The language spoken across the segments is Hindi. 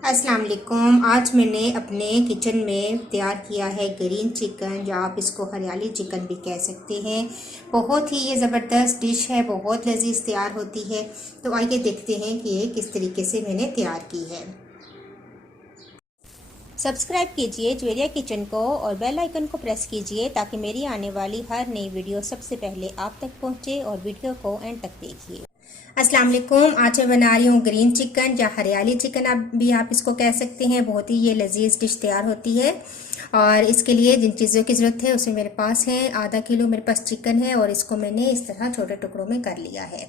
अस्सलाम वालेकुम। आज मैंने अपने किचन में तैयार किया है ग्रीन चिकन, या आप इसको हरियाली चिकन भी कह सकते हैं। बहुत ही ये ज़बरदस्त डिश है, बहुत लजीज तैयार होती है। तो आइए देखते हैं कि ये किस तरीके से मैंने तैयार की है। सब्सक्राइब कीजिए ज्वेरिया किचन को और बेल आइकन को प्रेस कीजिए ताकि मेरी आने वाली हर नई वीडियो सबसे पहले आप तक पहुंचे, और वीडियो को एंड तक देखिए। अस्सलाम वालेकुम। आज मैं बना रही हूँ ग्रीन चिकन या हरियाली चिकन, आप इसको कह सकते हैं। बहुत ही ये लजीज डिश तैयार होती है। और इसके लिए जिन चीज़ों की ज़रूरत है उसे मेरे पास है। आधा किलो मेरे पास चिकन है और इसको मैंने इस तरह छोटे टुकड़ों में कर लिया है।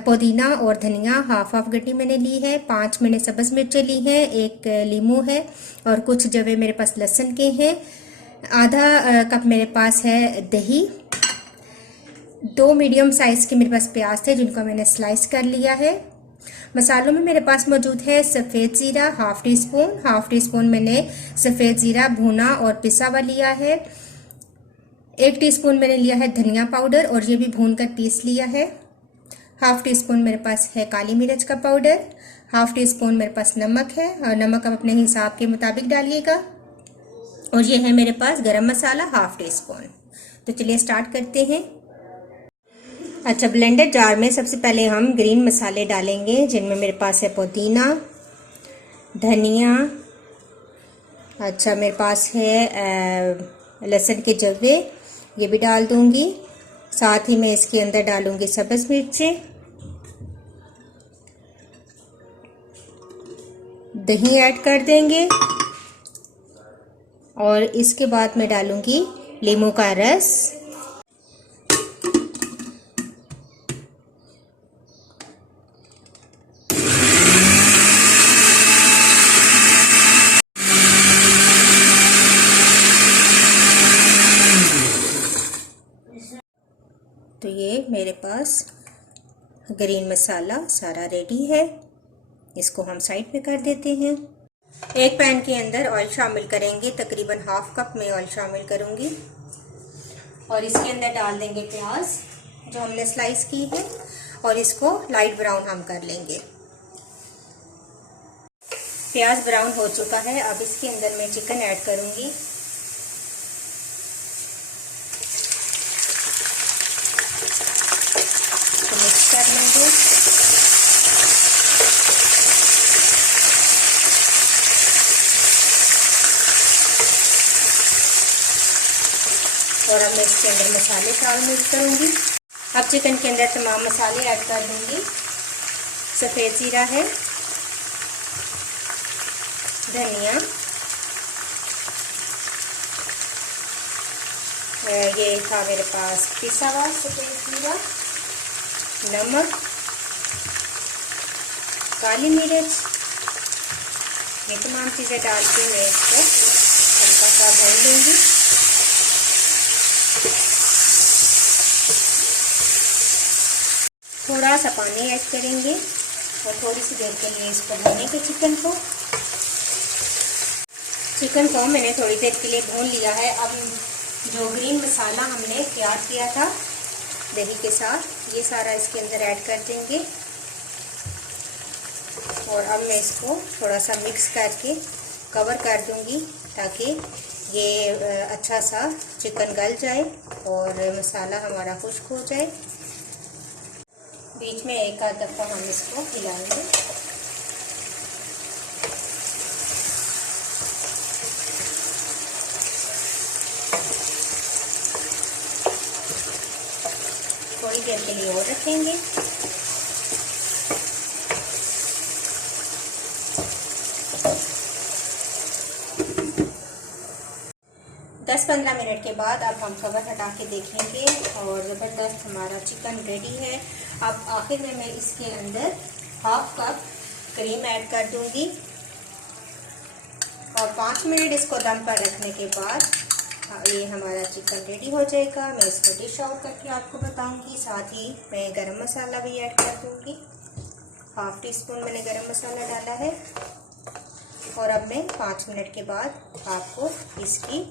पुदीना और धनिया हाफ गड्डी मैंने ली है। 5 मैंने सब्ज़ मिर्चें ली हैं, एक लीमू है और कुछ जवे मेरे पास लहसुन के हैं। आधा कप मेरे पास है दही। 2 मीडियम साइज़ के मेरे पास प्याज थे जिनको मैंने स्लाइस कर लिया है। मसालों में मेरे पास मौजूद है सफ़ेद ज़ीरा हाफ टी स्पून मैंने सफ़ेद ज़ीरा भुना और पिसा हुआ लिया है। 1 टीस्पून मैंने लिया है धनिया पाउडर और ये भी भून कर पीस लिया है। हाफ टी स्पून मेरे पास है काली मिर्च का पाउडर। हाफ टी स्पून मेरे पास नमक है, और नमक आप अपने हिसाब के मुताबिक डालिएगा। और ये है मेरे पास गरम मसाला हाफ टी स्पून। तो चलिए स्टार्ट करते हैं। अच्छा, ब्लेंडर जार में सबसे पहले हम ग्रीन मसाले डालेंगे, जिनमें मेरे पास है पुदीना, धनिया, अच्छा मेरे पास है लहसुन के जवे, ये भी डाल दूंगी। साथ ही मैं इसके अंदर डालूंगी सब्ज़ मिर्चें, दही ऐड कर देंगे, और इसके बाद मैं डालूंगी नींबू का रस। तो ये मेरे पास ग्रीन मसाला सारा रेडी है। इसको हम साइड पे कर देते हैं। एक पैन के अंदर ऑयल शामिल करेंगे, तकरीबन हाफ कप में ऑयल शामिल करूंगी, और इसके अंदर डाल देंगे प्याज जो हमने स्लाइस की है, और इसको लाइट ब्राउन हम कर लेंगे। प्याज ब्राउन हो चुका है। अब इसके अंदर मैं चिकन ऐड करूंगी। तो मिक्स कर लेंगे। और अब मैं इसके अंदर मसाले शामिल करूंगी। अब चिकन के अंदर तमाम मसाले ऐड कर दूंगी। सफ़ेद ज़ीरा है, धनिया, ये था मेरे पास पिसा हुआ सफ़ेद ज़ीरा, नमक, काली मिर्च, ये तमाम चीज़ें डाल के मैं इसको हल्का सा भून लूँगी। थोड़ा सा पानी ऐड करेंगे और थोड़ी सी देर के लिए इसको भूनेंगे। चिकन को मैंने थोड़ी देर के लिए भून लिया है। अब जो ग्रीन मसाला हमने तैयार किया था दही के साथ, ये सारा इसके अंदर ऐड कर देंगे। और अब मैं इसको थोड़ा सा मिक्स करके कवर कर दूंगी ताकि ये अच्छा सा चिकन गल जाए और मसाला हमारा खुश्क हो जाए। बीच में एक आध दफ़ा हम इसको हिलाएंगे। थोड़ी देर के लिए और रखेंगे। 10-15 मिनट के बाद अब हम कवर हटा के देखेंगे और ज़बरदस्त हमारा चिकन रेडी है। अब आखिर में मैं इसके अंदर हाफ कप क्रीम ऐड कर दूंगी, और 5 मिनट इसको दम पर रखने के बाद ये हमारा चिकन रेडी हो जाएगा। मैं इसको डिश आउट करके आपको बताऊंगी। साथ ही मैं गरम मसाला भी ऐड कर दूंगी। हाफ टी स्पून मैंने गरम मसाला डाला है। और अब मैं 5 मिनट के बाद आपको इसकी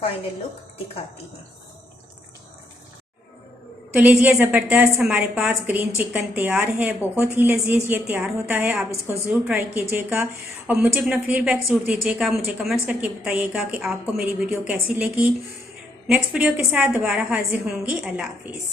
फाइनल लुक दिखाती हूँ। तो लीजिए, ज़बरदस्त हमारे पास ग्रीन चिकन तैयार है। बहुत ही लजीज ये तैयार होता है। आप इसको ज़रूर ट्राई कीजिएगा और मुझे अपना फीडबैक ज़रूर दीजिएगा। मुझे कमेंट्स करके बताइएगा कि आपको मेरी वीडियो कैसी लगी। नेक्स्ट वीडियो के साथ दोबारा हाजिर होंगी। अल्लाह हाफिज़।